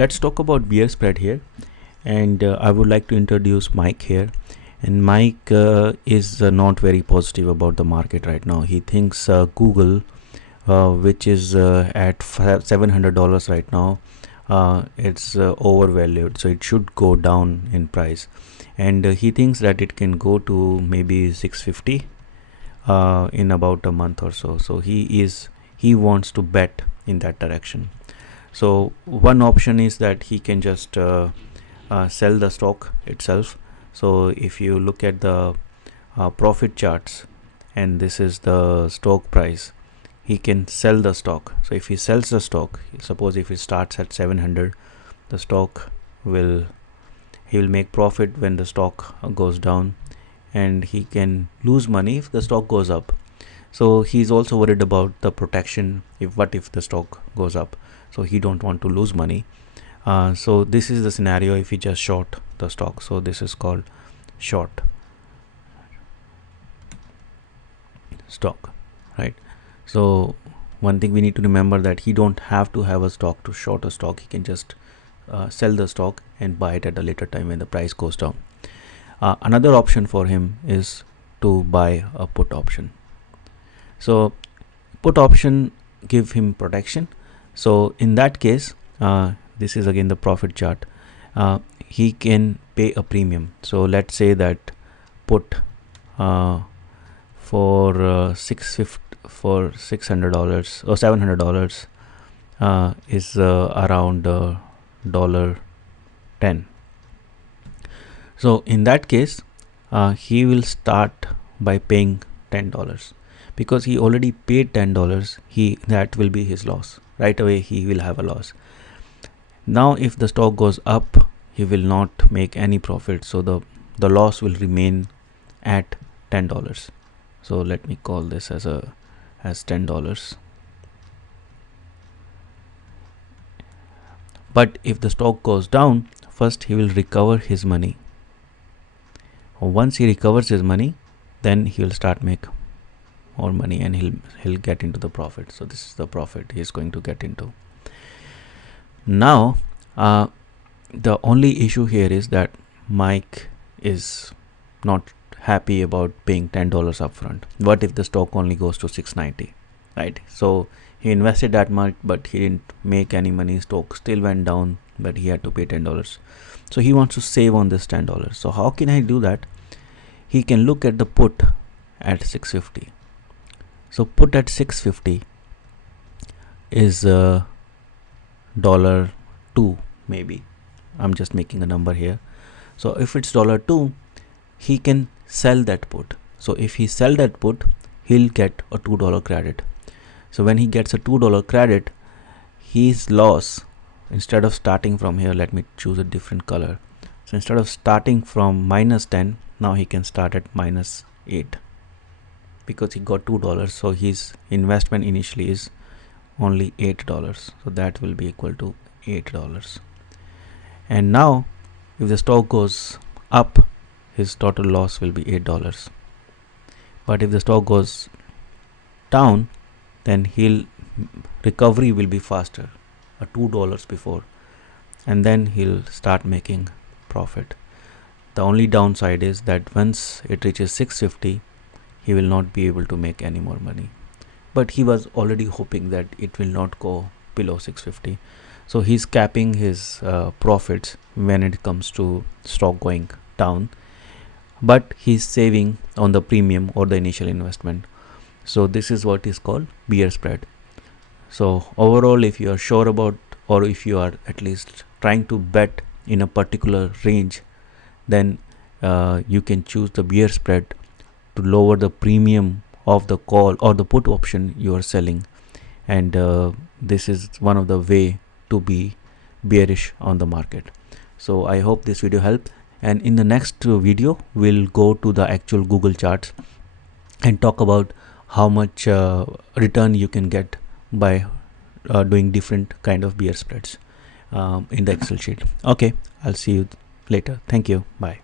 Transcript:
let's talk about bear spread here, and I would like to introduce Mike here. And Mike is not very positive about the market right now. He thinks Google, which is at $700 right now, it's overvalued, so it should go down in price. And he thinks that it can go to maybe 650 in about a month or so. So he wants to bet in that direction. So one option is that he can just sell the stock itself. So if you look at the profit charts, and this is the stock price, he can sell the stock. So if he sells the stock, suppose if it starts at 700, the stock he will make profit when the stock goes down, and he can lose money if the stock goes up. So he's also worried about the protection. What if the stock goes up? So he don't want to lose money. So this is the scenario if he just short the stock. So this is called short stock, right? So one thing we need to remember, that he don't have to have a stock to short a stock. He can just sell the stock and buy it at a later time when the price goes down. Another option for him is to buy a put option. So put option give him protection. So in that case, this is again the profit chart. He can pay a premium. So let's say that put for $600 or $700 is around $10. So in that case, he will start by paying $10, because he already paid $10. That will be his loss. Right away he will have a loss. Now if the stock goes up, he will not make any profit, so the loss will remain at $10. So let me call this as $10. But if the stock goes down, first he will recover his money. Once he recovers his money, then he will start make more money, and he'll get into the profit. So this is the profit he is going to get into. Now the only issue here is that Mike is not happy about paying $10 upfront. What if the stock only goes to 690, right? So he invested that much, but he didn't make any money. Stock still went down, but he had to pay $10. So he wants to save on this $10. So how can I do that? He can look at the put at 650. So put at 650 is $2 maybe. I'm just making a number here. So if it's $2, he can sell that put. So if he sell that put, he'll get a $2 credit. So when he gets a $2 credit, his loss, instead of starting from here, let me choose a different color. So instead of starting from -10, now he can start at -8, because he got $2. So his investment initially is only $8. So that will be equal to $8. And now if the stock goes up, his total loss will be $8. But if the stock goes down, then recovery will be faster, $2 before, and then he'll start making profit. The only downside is that once it reaches 650, he will not be able to make any more money. But he was already hoping that it will not go below 650. So he's capping his profits when it comes to stock going down, but he's saving on the premium or the initial investment. So this is what is called bear spread. So overall, if you are sure about, or if you are at least trying to bet in a particular range, then you can choose the bear spread to lower the premium of the call or the put option you are selling. And this is one of the way to be bearish on the market. So I hope this video helped, and in the next video we'll go to the actual Google charts and talk about how much return you can get by doing different kind of bear spreads in the Excel sheet. Okay, I'll see you later. Thank you. Bye.